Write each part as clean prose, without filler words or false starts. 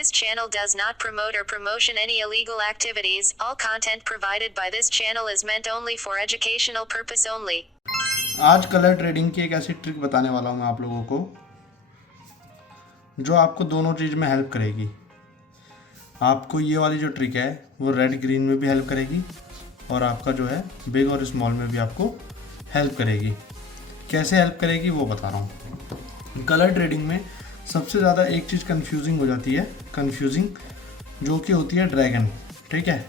This channel does not promote or promotion any illegal activities. All content provided by this channel is meant only for educational purpose only. आज colour trading की एक ऐसी trick बताने वाला हूँ मैं आप लोगों को जो आपको दोनों चीज़ में हेल्प करेगी। आपको ये वाली जो ट्रिक है वो रेड ग्रीन में भी हेल्प करेगी और आपका जो है बिग और स्मॉल में भी आपको हेल्प करेगी। कैसे हेल्प करेगी वो बता रहा हूँ। कलर ट्रेडिंग में सबसे ज़्यादा एक चीज़ कंफ्यूजिंग हो जाती है, जो कि होती है ड्रैगन। ठीक है,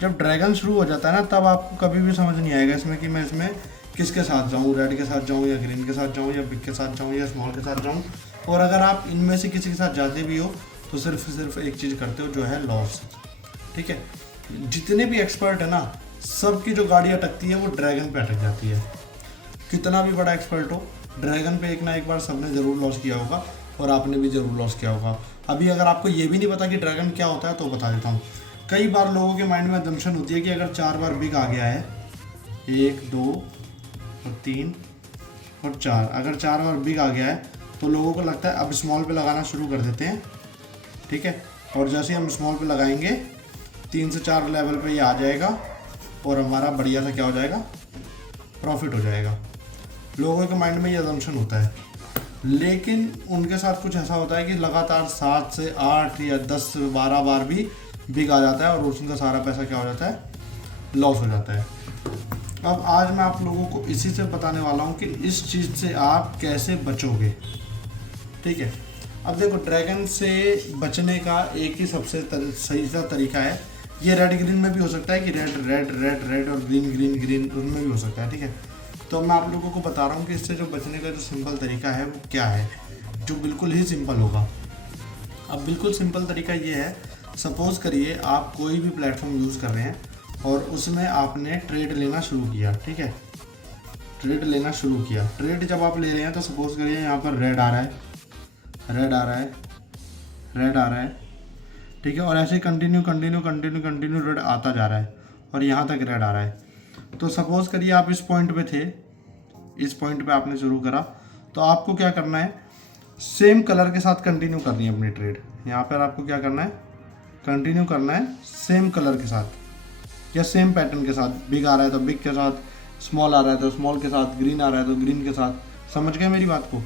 जब ड्रैगन शुरू हो जाता है ना तब आपको कभी भी समझ नहीं आएगा इसमें कि मैं इसमें किसके साथ जाऊँ, रेड के साथ जाऊँ या ग्रीन के साथ जाऊँ या बिग के साथ जाऊँ या स्मॉल के साथ जाऊँ। और अगर आप इनमें से किसी के साथ जाते भी हो तो सिर्फ एक चीज़ करते हो जो है लॉस। ठीक है, जितने भी एक्सपर्ट है ना सबकी जो गाड़ी अटकती है वो ड्रैगन पे अटक जाती है। कितना भी बड़ा एक्सपर्ट हो, ड्रैगन पे एक ना एक बार सबने ज़रूर लॉस किया होगा और आपने भी ज़रूर लॉस किया होगा। अभी अगर आपको ये भी नहीं पता कि ड्रैगन क्या होता है तो बता देता हूँ। कई बार लोगों के माइंड में असम्पशन होती है कि अगर 4 बार बिग आ गया है, 1 2 और 3 और 4, अगर 4 बार बिग आ गया है तो लोगों को लगता है अब स्मॉल पे लगाना शुरू कर देते हैं। ठीक है, और जैसे ही हम स्मॉल पे लगाएंगे 3 से 4 लेवल पे ये आ जाएगा और हमारा बढ़िया सा क्या हो जाएगा, प्रॉफिट हो जाएगा। लोगों के माइंड में ये असम्पशन होता है, लेकिन उनके साथ कुछ ऐसा होता है कि लगातार 7 से 8 या 10 से 12 बार भी बिग आ जाता है और उनका सारा पैसा क्या हो जाता है, लॉस हो जाता है। अब आज मैं आप लोगों को इसी से बताने वाला हूँ कि इस चीज़ से आप कैसे बचोगे। ठीक है, अब देखो ड्रैगन से बचने का एक ही सबसे सही सा तरीका है। ये रेड ग्रीन में भी हो सकता है कि रेड रेड रेड रेड और ग्रीन ग्रीन ग्रीन उनमें भी हो सकता है। ठीक है, तो मैं आप लोगों को बता रहा हूँ कि इससे जो बचने का जो सिंपल तरीका है वो क्या है, जो बिल्कुल ही सिंपल होगा। अब बिल्कुल सिंपल तरीका ये है, सपोज़ करिए आप कोई भी प्लेटफॉर्म यूज़ कर रहे हैं और उसमें आपने ट्रेड लेना शुरू किया। ठीक है, ट्रेड लेना शुरू किया। ट्रेड जब आप ले रहे हैं तो सपोज़ करिए यहाँ पर रेड आ रहा है, रेड आ रहा है, रेड आ रहा है। ठीक है, और ऐसे कंटिन्यू रेड आता जा रहा है और यहाँ तक रेड आ रहा है। तो सपोज़ करिए आप इस पॉइंट पे थे, इस पॉइंट पे आपने शुरू करा, तो आपको क्या करना है, सेम कलर के साथ कंटिन्यू करनी है अपनी ट्रेड। यहाँ पर आपको क्या करना है, कंटिन्यू करना है सेम कलर के साथ या सेम पैटर्न के साथ। बिग आ रहा है तो बिग के साथ, स्मॉल आ रहा है तो स्मॉल के साथ, ग्रीन आ रहा है तो ग्रीन के साथ। समझ गए मेरी बात को।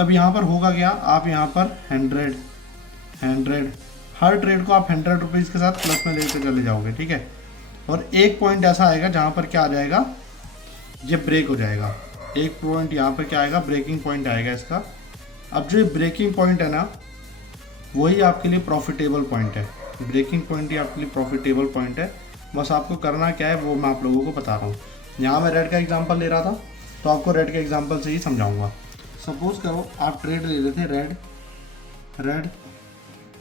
अब यहाँ पर होगा क्या, आप यहाँ पर 100 हर ट्रेड को आप 100 रुपीज़ के साथ प्लस में लेते चले जाओगे। ठीक है, और एक पॉइंट ऐसा आएगा जहाँ पर क्या आ जाएगा, ये ब्रेक हो जाएगा। एक पॉइंट यहाँ पर क्या आएगा, ब्रेकिंग पॉइंट आएगा इसका। अब जो ब्रेकिंग पॉइंट है ना वही आपके लिए प्रॉफिटेबल पॉइंट है। ब्रेकिंग पॉइंट ही आपके लिए प्रॉफिटेबल पॉइंट है। बस आपको करना क्या है वो मैं आप लोगों को बता रहा हूँ। यहाँ मैं रेड का एग्जांपल ले रहा था तो आपको रेड के एग्जांपल से ही समझाऊंगा। सपोज़ करो आप ट्रेड ले रहे थे रेड रेड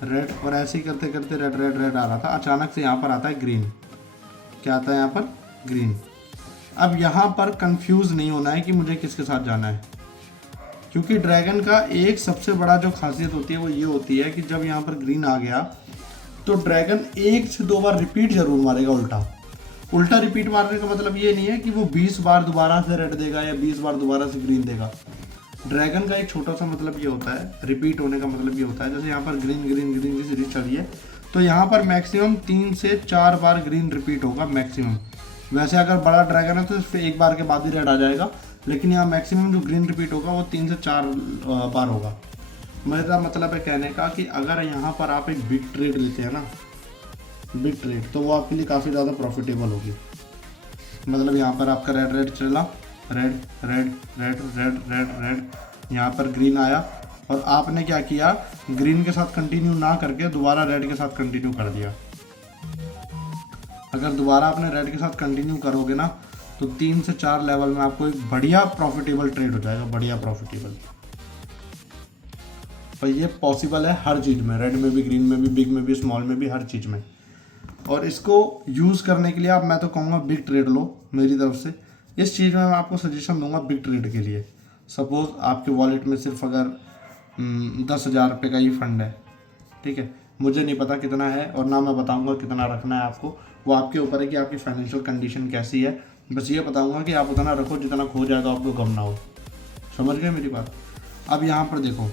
रेड और ऐसे ही करते करते रेड रेड रेड आ रहा था। अचानक से यहाँ पर आता है ग्रीन। क्या आता है यहाँ पर, ग्रीन। अब यहाँ पर कंफ्यूज नहीं होना है कि मुझे किसके साथ जाना है, क्योंकि ड्रैगन का एक सबसे बड़ा जो खासियत होती है वो ये होती है कि जब यहाँ पर ग्रीन आ गया तो ड्रैगन 1 से 2 बार रिपीट जरूर मारेगा। उल्टा रिपीट मारने का मतलब ये नहीं है कि वो 20 बार दोबारा से रेड देगा या 20 बार दोबारा से ग्रीन देगा। ड्रैगन का एक छोटा सा मतलब ये होता है, रिपीट होने का मतलब ये होता है, जैसे यहाँ पर ग्रीन ग्रीन ग्रीन की सीरीज चली है तो यहाँ पर मैक्सिमम 3 से 4 बार ग्रीन रिपीट होगा मैक्सिमम। वैसे अगर बड़ा ड्रैगन है तो फिर एक बार के बाद ही रेड आ जाएगा, लेकिन यहाँ मैक्सिमम जो ग्रीन रिपीट होगा वो 3 से 4 बार होगा। मेरा मतलब है कहने का कि अगर यहाँ पर आप एक बिग ट्रेड लेते हैं ना, बिग ट्रेड, तो वो आपके लिए काफ़ी ज़्यादा प्रॉफिटेबल होगी। मतलब यहाँ पर आपका रेड रेड चला, red red red red red red, यहाँ पर ग्रीन आया और आपने क्या किया, ग्रीन के साथ कंटिन्यू ना करके दोबारा रेड के साथ कंटिन्यू कर दिया। अगर दोबारा आपने रेड के साथ कंटिन्यू करोगे ना तो 3 से 4 लेवल में आपको एक बढ़िया प्रॉफिटेबल ट्रेड हो जाएगा, बढ़िया प्रॉफिटेबल। पर ये पॉसिबल है हर चीज़ में, रेड में भी, ग्रीन में भी, बिग में भी, स्मॉल में भी, हर चीज़ में। और इसको यूज़ करने के लिए आप, मैं तो कहूँगा बिग ट्रेड लो मेरी तरफ से। इस चीज़ में मैं आपको सजेशन दूंगा बिग ट्रेड के लिए। सपोज़ आपके वॉलेट में सिर्फ अगर 10,000 रुपये का ही फंड है। ठीक है, मुझे नहीं पता कितना है और ना मैं बताऊंगा कितना रखना है आपको, वो आपके ऊपर है कि आपकी फाइनेंशियल कंडीशन कैसी है। बस ये बताऊंगा कि आप उतना रखो जितना खो जाए तो आपको गम ना हो। समझ गए मेरी बात। अब यहाँ पर देखो,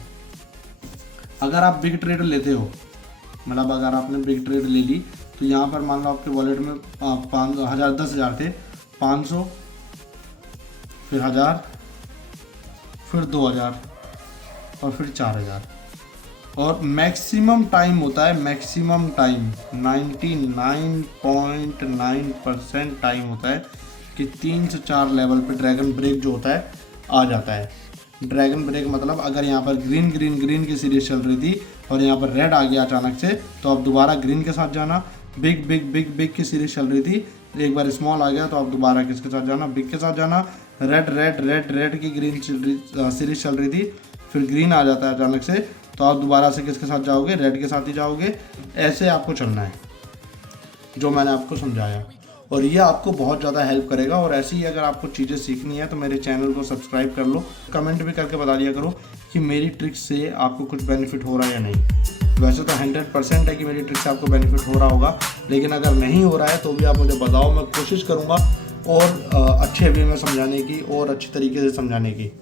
अगर आप बिग ट्रेड लेते हो मतलब अगर आपने बिग ट्रेड ले ली तो यहाँ पर मान लो आपके वॉलेट में 5,000 10,000 थे, 500 फिर 1000 फिर 2000 और फिर 4000। और मैक्सिमम टाइम होता है, मैक्सिमम टाइम 99.9% टाइम होता है कि 3 से 4 लेवल पे ड्रैगन ब्रेक जो होता है आ जाता है। ड्रैगन ब्रेक मतलब अगर यहाँ पर ग्रीन ग्रीन ग्रीन की सीरीज चल रही थी और यहाँ पर रेड आ गया अचानक से, तो आप दोबारा ग्रीन के साथ जाना। बिग बिग बिग बिग की सीरीज चल रही थी, एक बार स्मॉल आ गया तो आप दोबारा किसके साथ जाना, बिग के साथ जाना। रेड रेड रेड रेड की ग्रीन सीरीज चल रही थी, फिर ग्रीन आ जाता है अचानक से, तो आप दोबारा से किसके साथ जाओगे, रेड के साथ ही जाओगे। ऐसे आपको चलना है जो मैंने आपको समझाया, और ये आपको बहुत ज़्यादा हेल्प करेगा। और ऐसे ही अगर आपको चीज़ें सीखनी है तो मेरे चैनल को सब्सक्राइब कर लो, कमेंट भी करके बता दिया करो कि मेरी ट्रिक से आपको कुछ बेनिफिट हो रहा है या नहीं। वैसे तो 100% है कि मेरी ट्रिक से आपको बेनिफिट हो रहा होगा, लेकिन अगर नहीं हो रहा है तो भी आप मुझे बताओ, मैं कोशिश करूँगा और अच्छे वे में समझाने की और अच्छे तरीके से समझाने की।